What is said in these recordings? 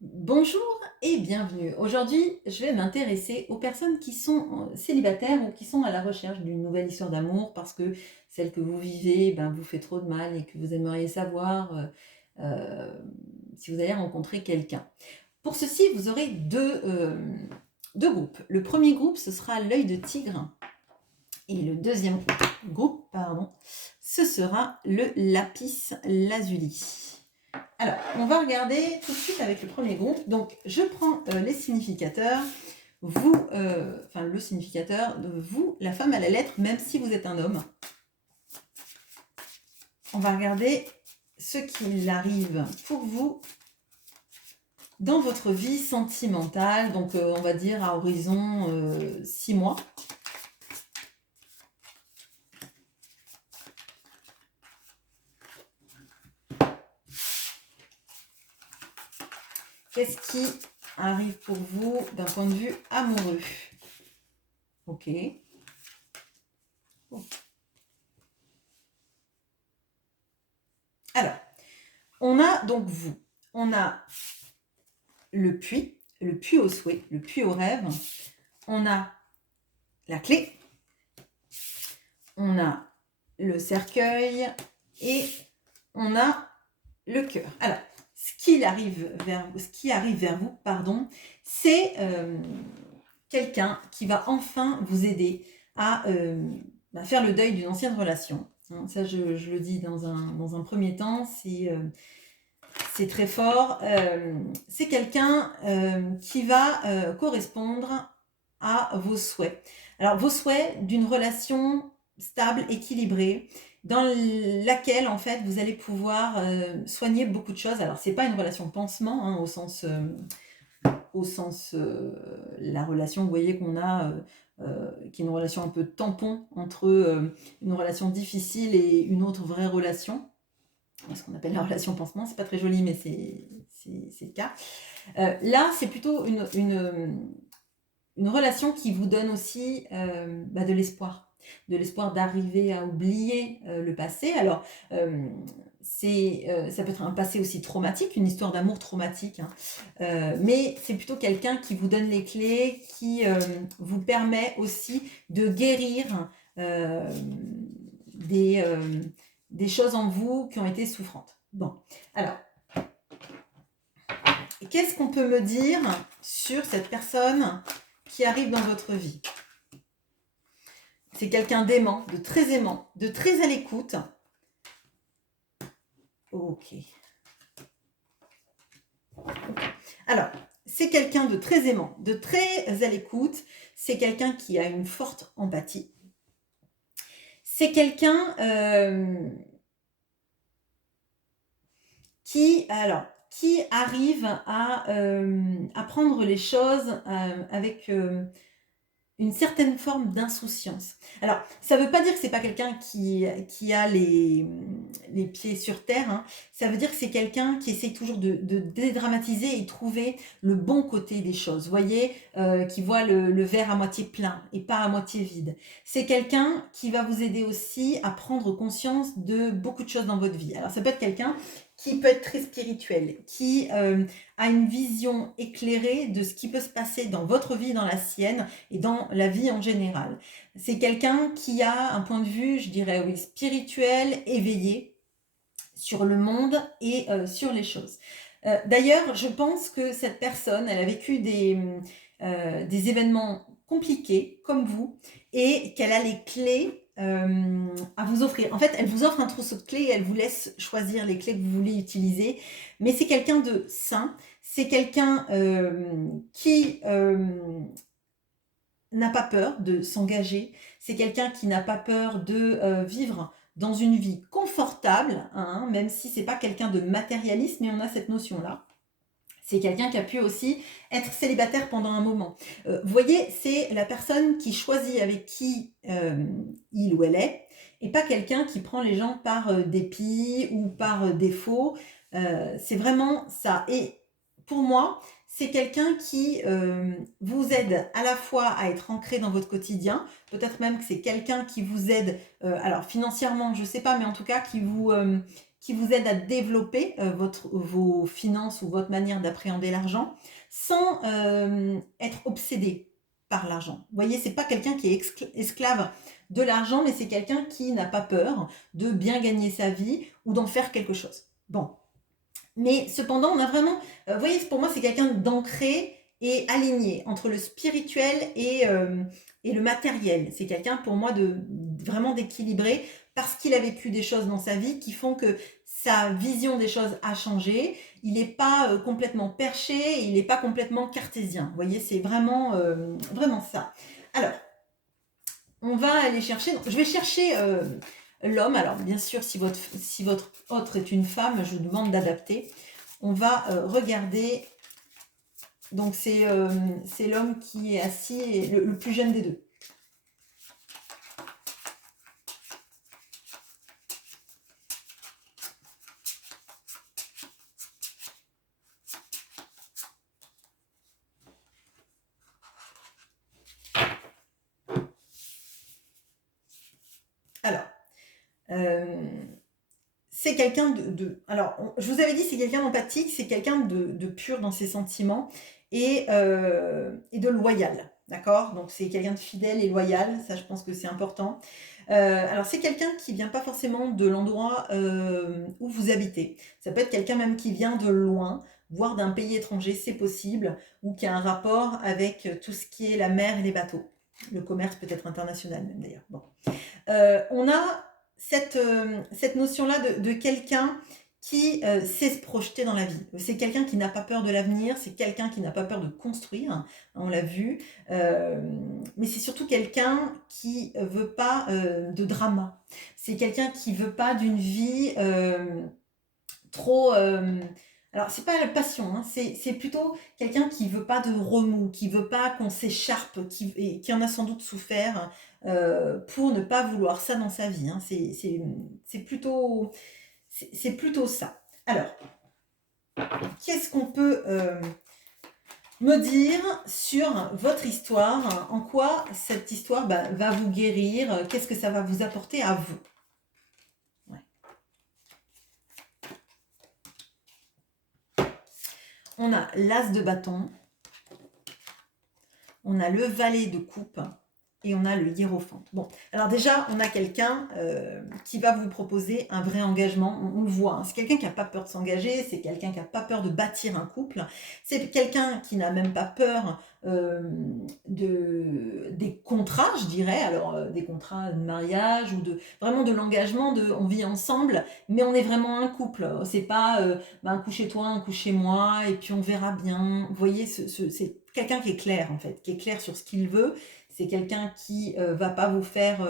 Bonjour et bienvenue. Aujourd'hui, je vais m'intéresser aux personnes qui sont célibataires ou qui sont à la recherche d'une nouvelle histoire d'amour parce que celle que vous vivez vous fait trop de mal et que vous aimeriez savoir euh, si vous allez rencontrer quelqu'un. Pour ceci, vous aurez deux groupes. Le premier groupe, ce sera l'œil de tigre et le deuxième groupe, pardon, ce sera le lapis lazuli. Alors, on va regarder tout de suite avec le premier groupe. Donc, je prends les significateurs. Vous, enfin le significateur de vous, la femme à la lettre, même si vous êtes un homme. On va regarder ce qu'il arrive pour vous dans votre vie sentimentale. Donc, on va dire à horizon 6 mois. Qu'est-ce qui arrive pour vous d'un point de vue amoureux? Ok. Alors, on a donc vous. On a le puits au souhait, le puits au rêve. On a la clé. On a le cercueil et on a le cœur. Alors, ce qui arrive vers vous, c'est quelqu'un qui va enfin vous aider à faire le deuil d'une ancienne relation. Ça, je le dis dans un premier temps, c'est très fort. C'est quelqu'un qui va correspondre à vos souhaits. Alors, vos souhaits d'une relation stable, équilibrée, dans laquelle, en fait, vous allez pouvoir soigner beaucoup de choses. Alors, c'est pas une relation pansement, au sens la relation, vous voyez, qu'on a, qui est une relation un peu tampon entre une relation difficile et une autre vraie relation. Ce qu'on appelle la relation pansement, c'est pas très joli, mais c'est le cas. Là, c'est plutôt une relation qui vous donne aussi de l'espoir. De l'espoir d'arriver à oublier le passé. Alors, ça peut être un passé aussi traumatique, une histoire d'amour traumatique, hein. Mais c'est plutôt quelqu'un qui vous donne les clés, qui vous permet aussi de guérir des, des choses en vous qui ont été souffrantes. Bon, alors, qu'est-ce qu'on peut me dire sur cette personne qui arrive dans votre vie? C'est quelqu'un d'aimant, de très à l'écoute. Ok. Alors, c'est quelqu'un de très aimant, de très à l'écoute. C'est quelqu'un qui a une forte empathie. C'est quelqu'un qui arrive à prendre les choses avec une certaine forme d'insouciance. Alors, ça ne veut pas dire que c'est pas quelqu'un qui a les pieds sur terre, hein. Ça veut dire que c'est quelqu'un qui essaie toujours de dédramatiser et trouver le bon côté des choses. Vous voyez, qui voit le verre à moitié plein et pas à moitié vide. C'est quelqu'un qui va vous aider aussi à prendre conscience de beaucoup de choses dans votre vie. Alors, ça peut être quelqu'un qui peut être très spirituel, qui a une vision éclairée de ce qui peut se passer dans votre vie, dans la sienne, et dans la vie en général. C'est quelqu'un qui a un point de vue, je dirais, oui, spirituel, éveillé sur le monde et sur les choses. D'ailleurs, je pense que cette personne, elle a vécu des événements compliqués, comme vous, et qu'elle a les clés à vous offrir. En fait, elle vous offre un trousseau de clés et elle vous laisse choisir les clés que vous voulez utiliser. Mais c'est quelqu'un de sain, c'est quelqu'un qui n'a pas peur de s'engager, c'est quelqu'un qui n'a pas peur de vivre dans une vie confortable, hein, même si c'est pas quelqu'un de matérialiste, mais on a cette notion-là. C'est quelqu'un qui a pu aussi être célibataire pendant un moment. Vous voyez, c'est la personne qui choisit avec qui il ou elle est, et pas quelqu'un qui prend les gens par dépit ou par défaut. C'est vraiment ça. Et pour moi, c'est quelqu'un qui vous aide à la fois à être ancré dans votre quotidien, peut-être même que c'est quelqu'un qui vous aide, alors financièrement, je ne sais pas, mais en tout cas qui vous aide à développer vos finances ou votre manière d'appréhender l'argent sans être obsédé par l'argent. Vous voyez, c'est pas quelqu'un qui est esclave de l'argent, mais c'est quelqu'un qui n'a pas peur de bien gagner sa vie ou d'en faire quelque chose. Bon, mais cependant, on a vraiment, vous voyez, pour moi, c'est quelqu'un d'ancré et aligné entre le spirituel et le matériel. C'est quelqu'un, pour moi, de vraiment d'équilibré parce qu'il a vécu des choses dans sa vie qui font que sa vision des choses a changé. Il n'est pas complètement perché, il n'est pas complètement cartésien. Vous voyez, c'est vraiment, vraiment ça. Alors, on va aller chercher, je vais chercher l'homme. Alors, bien sûr, si votre autre est une femme, je vous demande d'adapter. On va regarder, donc c'est l'homme qui est assis, et le plus jeune des deux. Alors, c'est quelqu'un alors, je vous avais dit, c'est quelqu'un d'empathique, c'est quelqu'un de pur dans ses sentiments et de loyal, d'accord? Donc, c'est quelqu'un de fidèle et loyal, ça, je pense que c'est important. Alors, c'est quelqu'un qui vient pas forcément de l'endroit où vous habitez. Ça peut être quelqu'un même qui vient de loin, voire d'un pays étranger, c'est possible, ou qui a un rapport avec tout ce qui est la mer et les bateaux. Le commerce peut être international même d'ailleurs. Bon. On a cette notion-là de quelqu'un qui sait se projeter dans la vie. C'est quelqu'un qui n'a pas peur de l'avenir, c'est quelqu'un qui n'a pas peur de construire, hein, on l'a vu, mais c'est surtout quelqu'un qui veut pas de drama. C'est quelqu'un qui veut pas d'une vie trop... alors, c'est pas la passion, hein, c'est plutôt quelqu'un qui veut pas de remous, qui veut pas qu'on s'écharpe, qui en a sans doute souffert pour ne pas vouloir ça dans sa vie. Hein. C'est plutôt ça. Alors, qu'est-ce qu'on peut me dire sur votre histoire? En quoi cette histoire va vous guérir? Qu'est-ce que ça va vous apporter à vous? On a l'as de bâton, on a le valet de coupe et on a le hiérophante. Bon, alors déjà, on a quelqu'un qui va vous proposer un vrai engagement. On le voit, hein. C'est quelqu'un qui n'a pas peur de s'engager, c'est quelqu'un qui n'a pas peur de bâtir un couple, c'est quelqu'un qui n'a même pas peur des contrats, je dirais, alors des contrats de mariage ou vraiment de l'engagement, on vit ensemble, mais on est vraiment un couple. C'est pas un coup chez toi, un coup chez moi, et puis on verra bien. Vous voyez, c'est quelqu'un qui est clair en fait, qui est clair sur ce qu'il veut. C'est quelqu'un qui va pas vous faire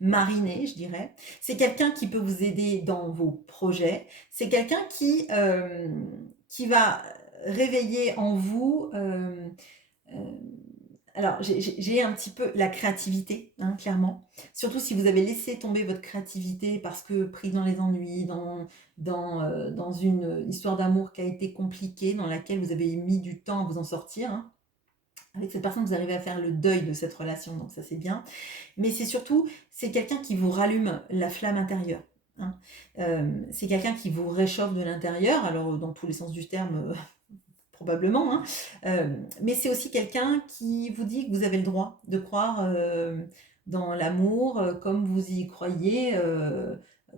mariner, je dirais. C'est quelqu'un qui peut vous aider dans vos projets. C'est quelqu'un qui va réveiller en vous... alors, j'ai un petit peu la créativité, hein, clairement. Surtout si vous avez laissé tomber votre créativité parce que pris dans les ennuis, dans une histoire d'amour qui a été compliquée, dans laquelle vous avez mis du temps à vous en sortir, hein. Avec cette personne, vous arrivez à faire le deuil de cette relation, donc ça c'est bien. Mais c'est surtout, c'est quelqu'un qui vous rallume la flamme intérieure. Hein. C'est quelqu'un qui vous réchauffe de l'intérieur, alors dans tous les sens du terme, probablement. Hein. Mais c'est aussi quelqu'un qui vous dit que vous avez le droit de croire dans l'amour comme vous y croyez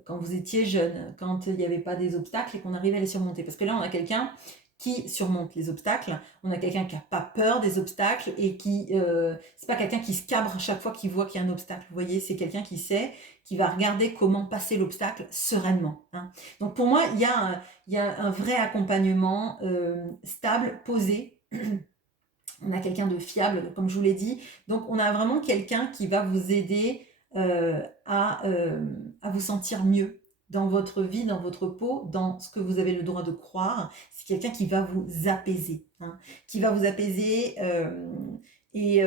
quand vous étiez jeune, quand il n'y avait pas des obstacles et qu'on arrivait à les surmonter. Parce que là, on a quelqu'un qui surmonte les obstacles, on a quelqu'un qui n'a pas peur des obstacles et c'est pas quelqu'un qui se cabre chaque fois qu'il voit qu'il y a un obstacle. Vous voyez, c'est quelqu'un qui sait, qui va regarder comment passer l'obstacle sereinement. Hein. Donc pour moi, il y a un vrai accompagnement stable, posé. On a quelqu'un de fiable, comme je vous l'ai dit. Donc on a vraiment quelqu'un qui va vous aider à vous sentir mieux dans votre vie, dans votre peau, dans ce que vous avez le droit de croire. C'est quelqu'un qui va vous apaiser, hein, qui va vous apaiser et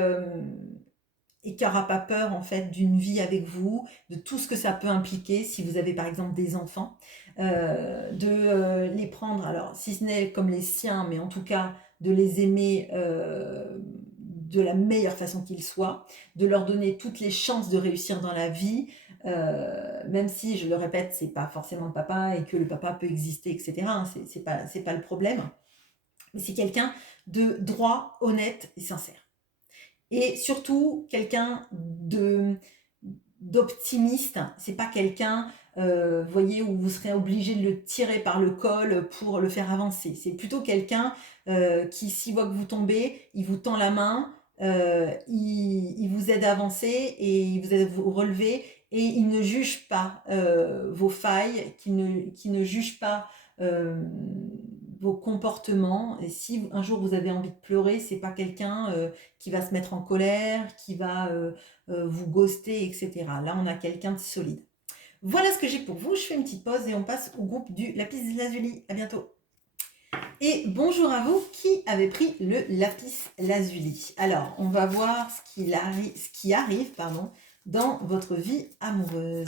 qui n'aura pas peur en fait d'une vie avec vous, de tout ce que ça peut impliquer si vous avez par exemple des enfants, de les prendre, alors si ce n'est comme les siens, mais en tout cas de les aimer de la meilleure façon qu'ils soient, de leur donner toutes les chances de réussir dans la vie, même si, je le répète, c'est pas forcément le papa et que le papa peut exister, etc., hein, c'est pas le problème. Mais c'est quelqu'un de droit, honnête et sincère. Et surtout, quelqu'un d'optimiste. C'est pas quelqu'un, voyez, où vous serez obligé de le tirer par le col pour le faire avancer. C'est plutôt quelqu'un qui, s'il voit que vous tombez, il vous tend la main, il vous aide à avancer et il vous aide à vous relever et il ne juge pas vos failles, qui ne juge pas vos comportements. Et si un jour vous avez envie de pleurer, c'est pas quelqu'un qui va se mettre en colère, qui va vous ghoster, etc. Là, on a quelqu'un de solide. Voilà ce que j'ai pour vous. Je fais une petite pause et on passe au groupe du lapis lazuli. À bientôt. Et bonjour à vous qui avez pris le lapis lazuli. Alors, on va voir ce qui arrive dans votre vie amoureuse.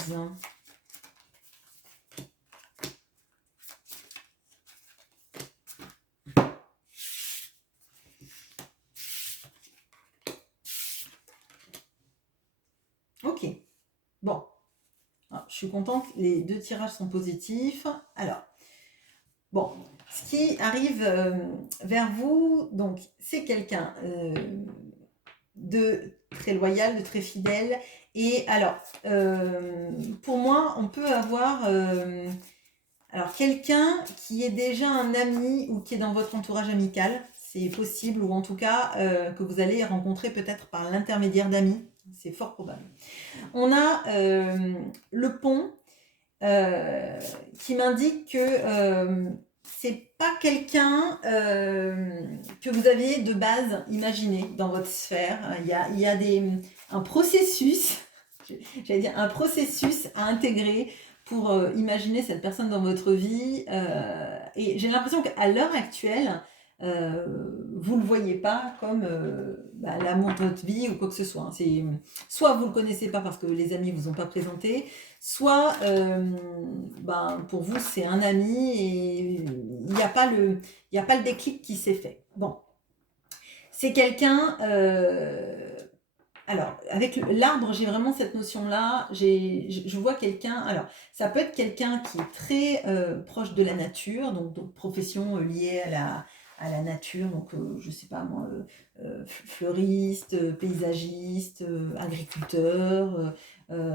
Ok. Bon. Alors, je suis contente, les deux tirages sont positifs. Alors, bon, ce qui arrive vers vous, donc, c'est quelqu'un de très loyal, de très fidèle. Et alors, pour moi, on peut avoir alors quelqu'un qui est déjà un ami ou qui est dans votre entourage amical. C'est possible, ou en tout cas que vous allez rencontrer peut-être par l'intermédiaire d'amis. C'est fort probable. On a le pont qui m'indique que c'est pas quelqu'un que vous aviez de base imaginé dans votre sphère. Il y a un processus, j'allais dire un processus à intégrer pour imaginer cette personne dans votre vie. Et j'ai l'impression qu'à l'heure actuelle, vous ne le voyez pas comme l'amour de votre vie ou quoi que ce soit. C'est, soit vous ne le connaissez pas parce que les amis ne vous ont pas présenté, soit pour vous c'est un ami et il n'y a pas le déclic qui s'est fait. Bon, c'est quelqu'un... alors, avec l'arbre, j'ai vraiment cette notion-là. Je vois quelqu'un... Alors, ça peut être quelqu'un qui est très proche de la nature, donc profession liée à la nature, donc je sais pas moi, fleuriste, paysagiste, agriculteur,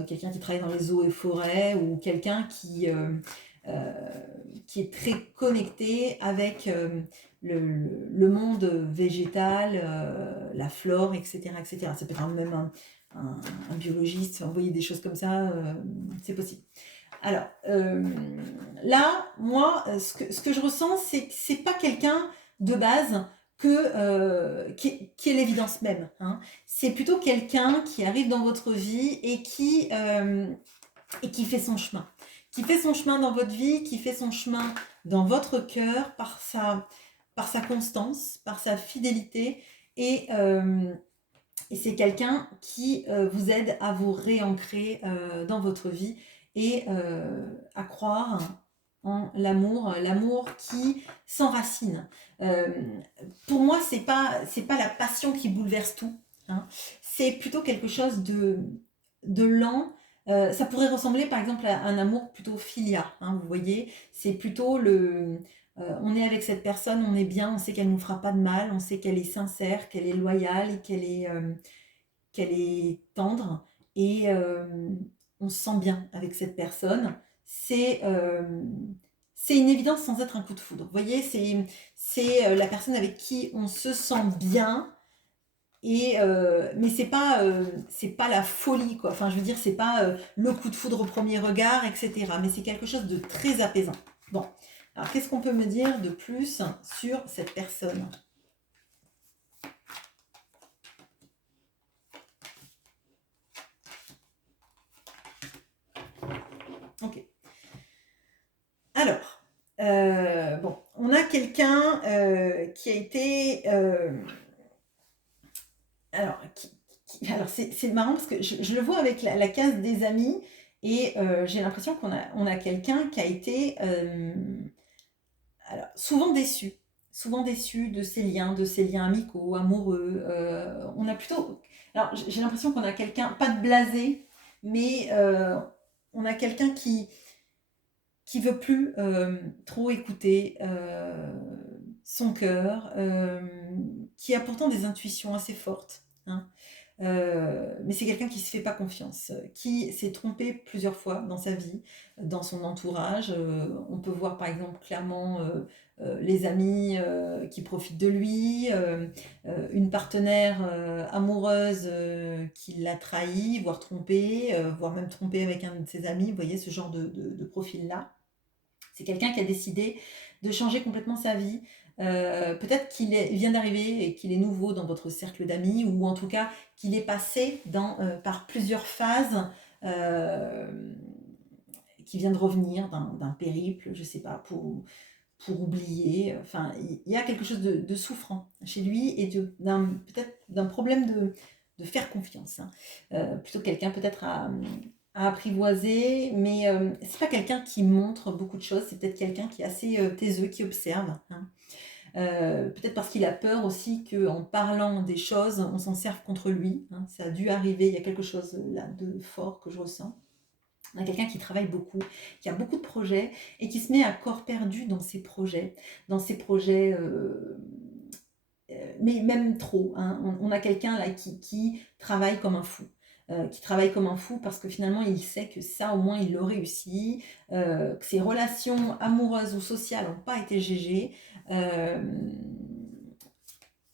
quelqu'un qui travaille dans les eaux et forêts, ou quelqu'un euh, qui est très connecté avec le monde végétal, la flore, etc., etc. Ça peut être même un biologiste, envoyer des choses comme ça, c'est possible. Alors, là, moi, ce que je ressens, c'est que c'est pas quelqu'un de base qui est l'évidence même. Hein. C'est plutôt quelqu'un qui arrive dans votre vie et qui fait son chemin. Qui fait son chemin dans votre vie, qui fait son chemin dans votre cœur par sa constance, par sa fidélité. Et c'est quelqu'un qui vous aide à vous réancrer dans votre vie et à croire en l'amour qui s'enracine. Pour moi, c'est pas la passion qui bouleverse tout. Hein. C'est plutôt quelque chose de lent. Ça pourrait ressembler par exemple à un amour plutôt filial. Hein, vous voyez, c'est plutôt on est avec cette personne, on est bien, on sait qu'elle ne nous fera pas de mal, on sait qu'elle est sincère, qu'elle est loyale, qu'elle est tendre et on se sent bien avec cette personne. C'est une évidence sans être un coup de foudre. Vous voyez, c'est la personne avec qui on se sent bien. Et mais c'est pas la folie quoi. Enfin, je veux dire, c'est pas le coup de foudre au premier regard, etc. Mais c'est quelque chose de très apaisant. Bon, alors qu'est-ce qu'on peut me dire de plus sur cette personne ? Ok. Alors, bon, on a quelqu'un qui a été alors, alors c'est marrant parce que je le vois avec la case des amis et j'ai l'impression on a quelqu'un qui a été alors, souvent déçu de ses liens amicaux, amoureux. On a plutôt, alors j'ai l'impression qu'on a quelqu'un, pas de blasé, mais on a quelqu'un qui veut plus trop écouter son cœur, qui a pourtant des intuitions assez fortes, hein. Mais c'est quelqu'un qui se fait pas confiance, qui s'est trompé plusieurs fois dans sa vie, dans son entourage. On peut voir par exemple clairement les amis qui profitent de lui, une partenaire amoureuse qui l'a trahi, voire trompé, voire même trompé avec un de ses amis. Vous voyez ce genre de profil-là. C'est quelqu'un qui a décidé de changer complètement sa vie. Peut-être il vient d'arriver et qu'il est nouveau dans votre cercle d'amis, ou en tout cas qu'il est passé par plusieurs phases, euh, qui vient de revenir d'un périple, je ne sais pas, pour oublier. Enfin, il y a quelque chose de souffrant chez lui et peut-être d'un problème de faire confiance, hein. Plutôt quelqu'un peut-être à apprivoiser, mais c'est pas quelqu'un qui montre beaucoup de choses, c'est peut-être quelqu'un qui est assez taiseux, qui observe, hein. Peut-être parce qu'il a peur aussi qu'en parlant des choses, on s'en serve contre lui, hein. Ça a dû arriver, il y a quelque chose là de fort que je ressens. On a quelqu'un qui travaille beaucoup, qui a beaucoup de projets et qui se met à corps perdu dans ses projets, mais même trop, hein. On a quelqu'un là qui travaille comme un fou. Qui travaille comme un fou parce que finalement il sait que ça au moins il le réussit, que ses relations amoureuses ou sociales n'ont pas été GG. euh,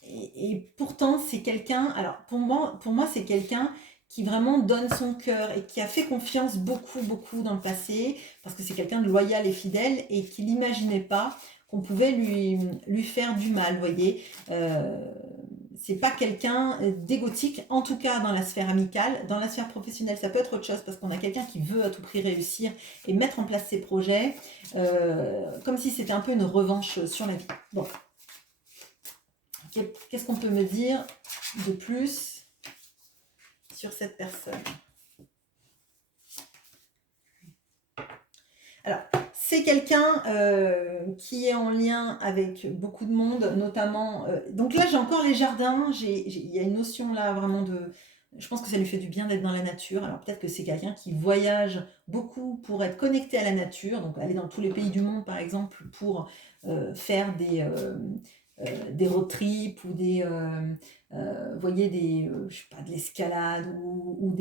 et pourtant, c'est quelqu'un, alors pour moi c'est quelqu'un qui vraiment donne son cœur et qui a fait confiance beaucoup, beaucoup dans le passé, parce que c'est quelqu'un de loyal et fidèle et qui n'imaginait pas qu'on pouvait lui faire du mal, vous voyez. C'est pas quelqu'un d'égotique, en tout cas dans la sphère amicale. Dans la sphère professionnelle, ça peut être autre chose, parce qu'on a quelqu'un qui veut à tout prix réussir et mettre en place ses projets, comme si c'était un peu une revanche sur la vie. Bon, qu'est-ce qu'on peut me dire de plus sur cette personne? Alors, c'est quelqu'un qui est en lien avec beaucoup de monde, notamment. Donc là, j'ai encore les jardins. Il y a une notion là vraiment de. Je pense que ça lui fait du bien d'être dans la nature. Alors peut-être que c'est quelqu'un qui voyage beaucoup pour être connecté à la nature, donc aller dans tous les pays du monde par exemple pour faire des road trips ou voyez, je sais pas, de l'escalade ou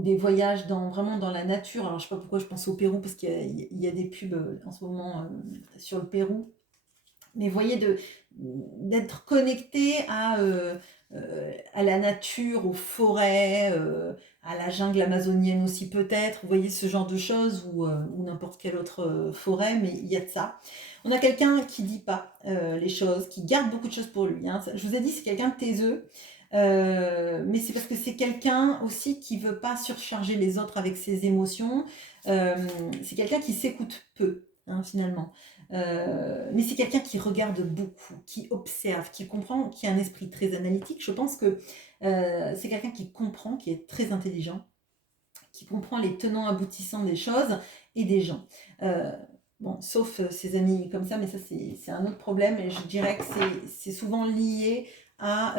des voyages vraiment dans la nature. Alors je sais pas pourquoi je pense au Pérou parce qu'il y a des pubs en ce moment sur le Pérou. Mais voyez, d'être connecté à la nature, aux forêts, à la jungle amazonienne aussi peut-être. Vous voyez ce genre de choses ou n'importe quelle autre forêt, mais il y a de ça. On a quelqu'un qui dit pas les choses, qui garde beaucoup de choses pour lui, hein. Je vous ai dit, c'est quelqu'un de taiseux. Mais c'est parce que c'est quelqu'un aussi qui veut pas surcharger les autres avec ses émotions. C'est quelqu'un qui s'écoute peu, hein, finalement. Mais c'est quelqu'un qui regarde beaucoup, qui observe, qui comprend, qui a un esprit très analytique. Je pense que c'est quelqu'un qui comprend, qui est très intelligent, qui comprend les tenants aboutissants des choses et des gens. Euh, bon, sauf ses amis comme ça, mais ça c'est un autre problème et je dirais que c'est souvent lié à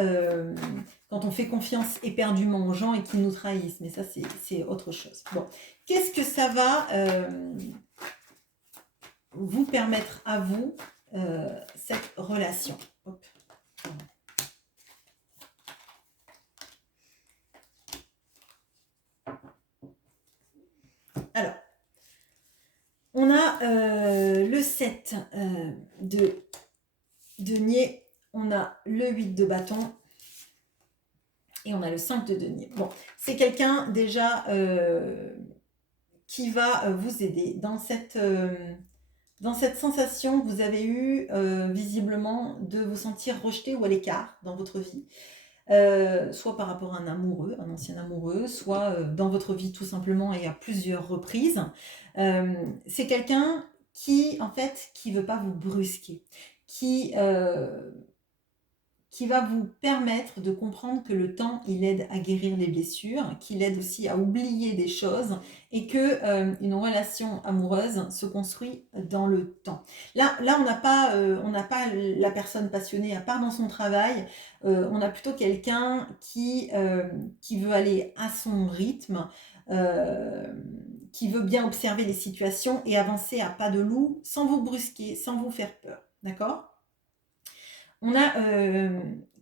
quand on fait confiance éperdument aux gens et qu'ils nous trahissent, mais ça c'est autre chose. Bon, qu'est-ce que ça va vous permettre à vous cette relation? Hop. Alors, on a le 7 de denier, on a le 8 de bâton et on a le 5 de denier. Bon, c'est quelqu'un déjà qui va vous aider dans cette sensation que vous avez eue visiblement de vous sentir rejeté ou à l'écart dans votre vie. Soit par rapport à un amoureux, un ancien amoureux, soit dans votre vie tout simplement et à plusieurs reprises. C'est quelqu'un qui, en fait, qui veut pas vous brusquer, qui qui va vous permettre de comprendre que le temps, il aide à guérir les blessures, qu'il aide aussi à oublier des choses et que une relation amoureuse se construit dans le temps. Là on n'a pas la personne passionnée à part dans son travail. On a plutôt quelqu'un qui veut aller à son rythme, euh, qui veut bien observer les situations et avancer à pas de loup sans vous brusquer, sans vous faire peur. D'accord? On a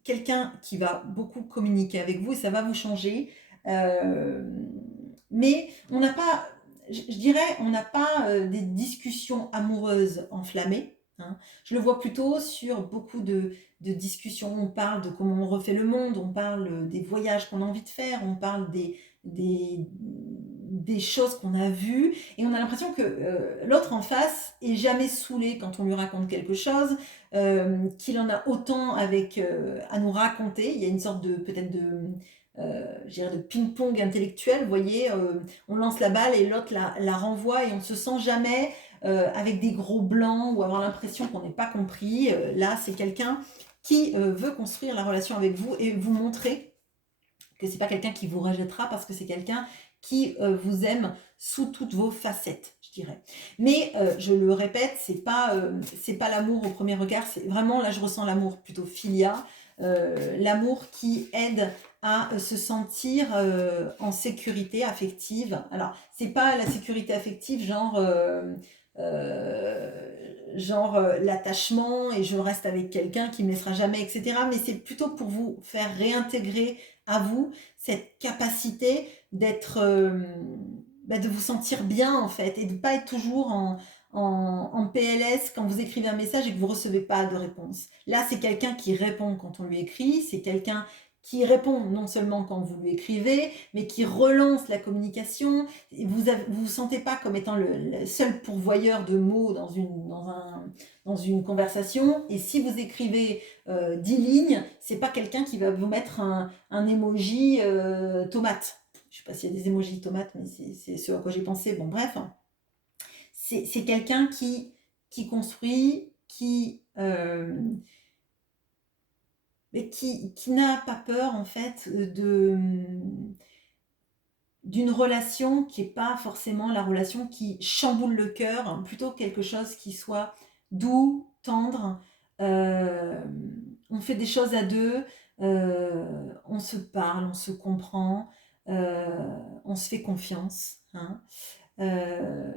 quelqu'un qui va beaucoup communiquer avec vous et ça va vous changer. Euh, mais on n'a pas, je dirais, on n'a pas des discussions amoureuses enflammées. Hein. Je le vois plutôt sur beaucoup de discussions. On parle de comment on refait le monde, on parle des voyages qu'on a envie de faire, on parle des choses qu'on a vues. Et on a l'impression que l'autre en face est jamais saoulé quand on lui raconte quelque chose, qu'il en a autant à nous raconter. Il y a une sorte de peut-être je dirais de ping-pong intellectuel, vous voyez, on lance la balle et l'autre la renvoie et on ne se sent jamais avec des gros blancs ou avoir l'impression qu'on n'est pas compris. Là, c'est quelqu'un qui veut construire la relation avec vous et vous montrer que c'est pas quelqu'un qui vous rejettera parce que c'est quelqu'un qui vous aime sous toutes vos facettes, je dirais. Mais je le répète, c'est pas l'amour au premier regard, c'est vraiment là je ressens l'amour plutôt filia, l'amour qui aide à se sentir en sécurité affective. Alors c'est pas la sécurité affective l'attachement et je reste avec quelqu'un qui me laissera jamais, etc. Mais c'est plutôt pour vous faire réintégrer à vous cette capacité d'être, de vous sentir bien en fait et de ne pas être toujours en PLS quand vous écrivez un message et que vous ne recevez pas de réponse. Là, c'est quelqu'un qui répond quand on lui écrit, c'est quelqu'un qui répond non seulement quand vous lui écrivez, mais qui relance la communication. Vous vous sentez pas comme étant le seul pourvoyeur de mots dans une conversation. Et si vous écrivez 10 lignes, c'est pas quelqu'un qui va vous mettre un emoji tomate. Je sais pas s'il y a des emojis tomates, mais c'est ce à quoi j'ai pensé. Bon, bref, c'est quelqu'un qui construit, qui n'a pas peur en fait d'une relation qui n'est pas forcément la relation qui chamboule le cœur, hein, plutôt quelque chose qui soit doux, tendre. euh, on fait des choses à deux, on se parle, on se comprend, on se fait confiance. Hein. Euh,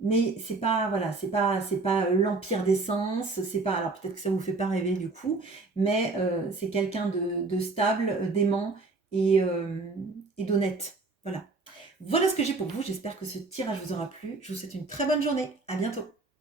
mais c'est pas voilà, c'est pas l'empire des sens, c'est pas alors peut-être que ça vous fait pas rêver du coup, mais c'est quelqu'un de stable, d'aimant et d'honnête. Voilà. Voilà ce que j'ai pour vous. J'espère que ce tirage vous aura plu. Je vous souhaite une très bonne journée. À bientôt.